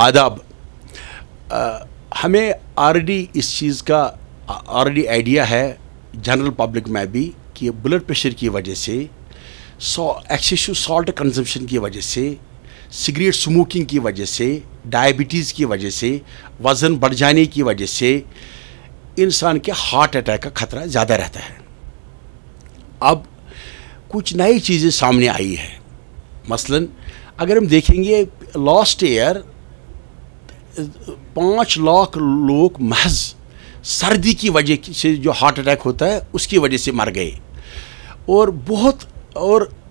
आदाब। हमें ऑलरेडी इस चीज़ का ऑलरेडी आइडिया है जनरल पब्लिक में भी कि ब्लड प्रेशर की वजह से, एक्सेसिव सॉल्ट कंजम्पशन की वजह से, सिगरेट स्मोकिंग की वजह से, डायबिटीज़ की वजह से, वज़न बढ़ जाने की वजह से इंसान के हार्ट अटैक का ख़तरा ज़्यादा रहता है। अब कुछ नई चीज़ें सामने आई है। मसलन अगर हम देखेंगे लास्ट ईयर 5 लाख लोग महज सर्दी की वजह से जो हार्ट अटैक होता है उसकी वजह से मर गए, और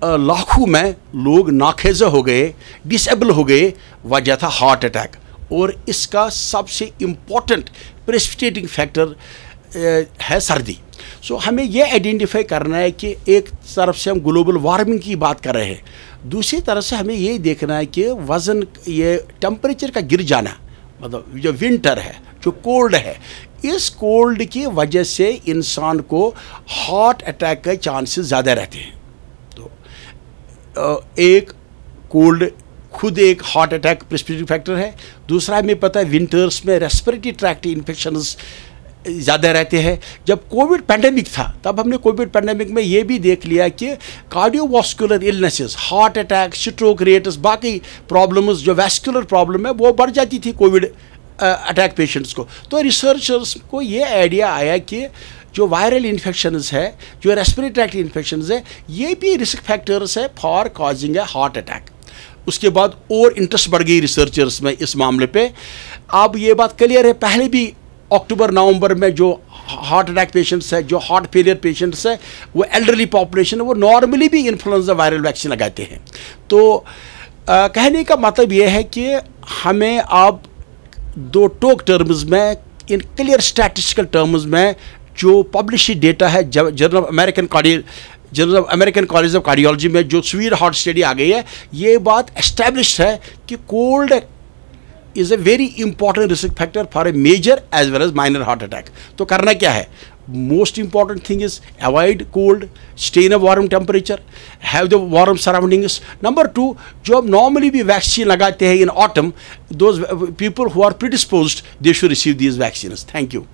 लाखों में लोग नाखेज़ा हो गए, डिसेबल हो गए, वजह था हार्ट अटैक। और इसका सबसे इम्पोर्टेंट प्रेसिपिटेटिंग फैक्टर है सर्दी। सो हमें यह आइडेंटिफाई करना है कि एक तरफ से हम ग्लोबल वार्मिंग की बात कर रहे हैं, दूसरी तरफ से हमें ये देखना है कि वज़न, ये टेम्परेचर का गिर जाना, मतलब जो विंटर है, जो कोल्ड है, इस कोल्ड की वजह से इंसान को हार्ट अटैक के चांसेस ज़्यादा रहते हैं। तो एक कोल्ड खुद एक हार्ट अटैक प्रेसिपिटेटिंग फैक्टर है। दूसरा हमें पता है विंटर्स में रेस्पिरेटरी ट्रैक्ट इन्फेक्शंस ज़्यादा रहते हैं। जब कोविड पैंडेमिक था तब हमने कोविड पैंडेमिक में ये भी देख लिया कि cardiovascular illnesses, heart attack, stroke rates, बाकी प्रॉब्लम्स, जो वैस्कुलर प्रॉब्लम है वो बढ़ जाती थी कोविड अटैक पेशेंट्स को। तो रिसर्चर्स को ये आइडिया आया कि जो वायरल इन्फेक्शंस है, जो रेस्पिरेटरी ट्रैक्ट इन्फेक्शंस है, ये भी रिस्क फैक्टर्स है for causing A heart attack. उसके बाद और इंटरेस्ट बढ़ गई रिसर्चर्स में इस मामले पे। अब ये बात क्लियर है, पहले भी अक्टूबर नवंबर में जो हार्ट अटैक पेशेंट्स है, जो हार्ट फेलियर पेशेंट्स है, वो एल्डरली पॉपुलेशन है, वो नॉर्मली भी इन्फ्लुएंजा वायरल वैक्सीन लगाते हैं। तो कहने का मतलब ये है कि हमें अब दो टोक टर्म्स में, इन क्लियर स्टैटिस्टिकल टर्म्स में, जो पब्लिश डेटा है journal American college of cardiology में जो स्वीट हार्ट स्टडी आ गई है, ये बात एस्टेब्लिश है कि cold is a very important risk factor for a major as well as minor heart attack. तो करना क्या है? Most important thing is avoid cold, stay in a warm temperature, have the warm surroundings. Number 2, जो हम normally भी vaccine लगाते हैं in autumn, those people who are predisposed, they should receive these vaccines. Thank you.